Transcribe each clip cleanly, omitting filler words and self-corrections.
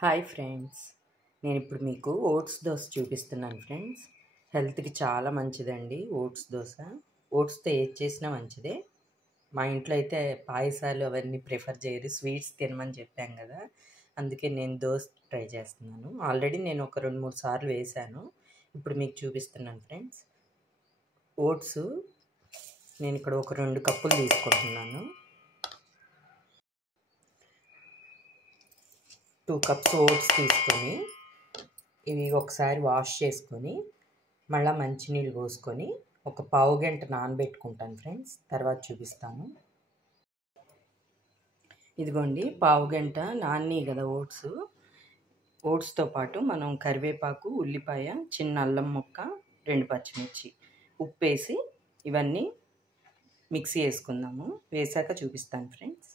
Hi friends, నేను ఇప్పుడు మీకు ఓట్స్ దోశ చూపిస్తున్నాను ఫ్రెండ్స్. హెల్త్కి చాలా మంచిదండి ఓట్స్ దోశ. ఓట్స్తో ఏది చేసినా మంచిదే. మా ఇంట్లో అయితే పాయసాలు అవన్నీ ప్రిఫర్ చేయరు, స్వీట్స్ తినమని చెప్పాం కదా, అందుకే నేను దోశ ట్రై చేస్తున్నాను. ఆల్రెడీ నేను ఒక 2-3 సార్లు వేశాను. ఇప్పుడు మీకు చూపిస్తున్నాను ఫ్రెండ్స్. ఓట్స్ నేను ఇక్కడ ఒక 2 కప్పులు తీసుకుంటున్నాను. 2 కప్స్ ఓట్స్ తీసుకొని ఇవి ఒకసారి వాష్ చేసుకొని మళ్ళీ మంచినీళ్ళు పోసుకొని ఒక పావు గంట నానబెట్టుకుంటాను ఫ్రెండ్స్. తర్వాత చూపిస్తాను. ఇదిగోండి, పావు గంట నాని కదా ఓట్స్. ఓట్స్తో పాటు మనం కరివేపాకు, ఉల్లిపాయ, చిన్న అల్లం ముక్క, 2 పచ్చిమిర్చి, ఉప్పు వేసి ఇవన్నీ మిక్సీ వేసుకుందాము. వేసాక చూపిస్తాను ఫ్రెండ్స్.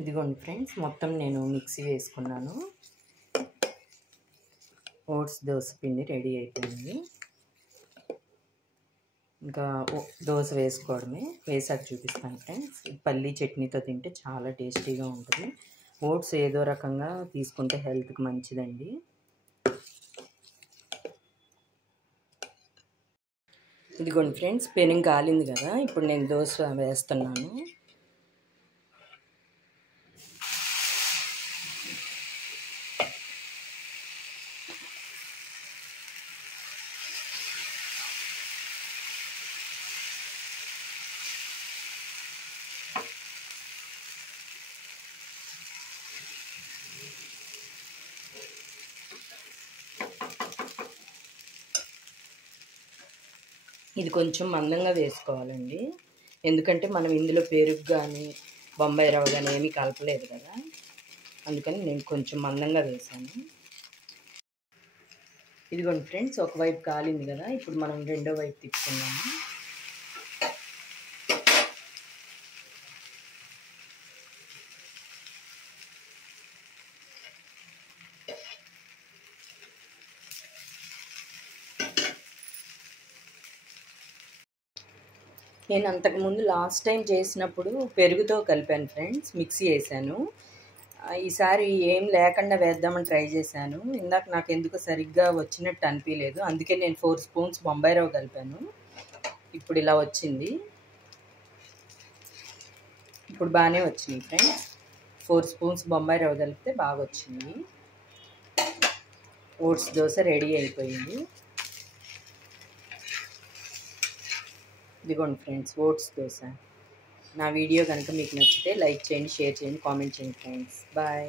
ఇదిగోండి ఫ్రెండ్స్, మొత్తం నేను మిక్సీ వేసుకున్నాను. ఓట్స్ దోశ పిండి రెడీ అయిపోయింది. ఇంకా దోశ వేసుకోవడమే. వేసాక చూపిస్తాను ఫ్రెండ్స్. పల్లీ చట్నీతో తింటే చాలా టేస్టీగా ఉంటుంది. ఓట్స్ ఏదో రకంగా తీసుకుంటే హెల్త్కి మంచిదండి. ఇదిగోండి ఫ్రెండ్స్, పెనం కాలింది కదా, ఇప్పుడు నేను దోశ వేస్తున్నాను. ఇది కొంచెం మందంగా వేసుకోవాలండి, ఎందుకంటే మనం ఇందులో పెరుగు కానీ బొంబాయి రవ్వ కానీ ఏమీ కలపలేదు కదా, అందుకని నేను కొంచెం మందంగా వేసాను. ఇదిగోండి ఫ్రెండ్స్, ఒకవైపు కాలింది కదా, ఇప్పుడు మనం రెండో వైపు తిప్పుకున్నాము. నేను అంతకుముందు లాస్ట్ టైం చేసినప్పుడు పెరుగుతో కలిపాను ఫ్రెండ్స్, మిక్సీ వేసాను. ఈసారి ఏం లేకుండా వేద్దామని ట్రై చేశాను. ఇందాక నాకు ఎందుకో సరిగ్గా వచ్చినట్టు అనిపించలేదు, అందుకే నేను 4 స్పూన్స్ బొంబాయి రవ్వ కలిపాను. ఇప్పుడు ఇలా వచ్చింది. ఇప్పుడు బాగానే వచ్చింది ఫ్రెండ్స్. 4 స్పూన్స్ బొంబాయి రవ్వ కలిపితే బాగా వచ్చింది. ఓట్స్ దోశ రెడీ అయిపోయింది. ఇదిగోండి ఫ్రెండ్స్, ఓట్స్ దోశ. నా వీడియో కనుక మీకు నచ్చితే లైక్ చేయండి, షేర్ చేయండి, కామెంట్ చేయండి ఫ్రెండ్స్. బాయ్.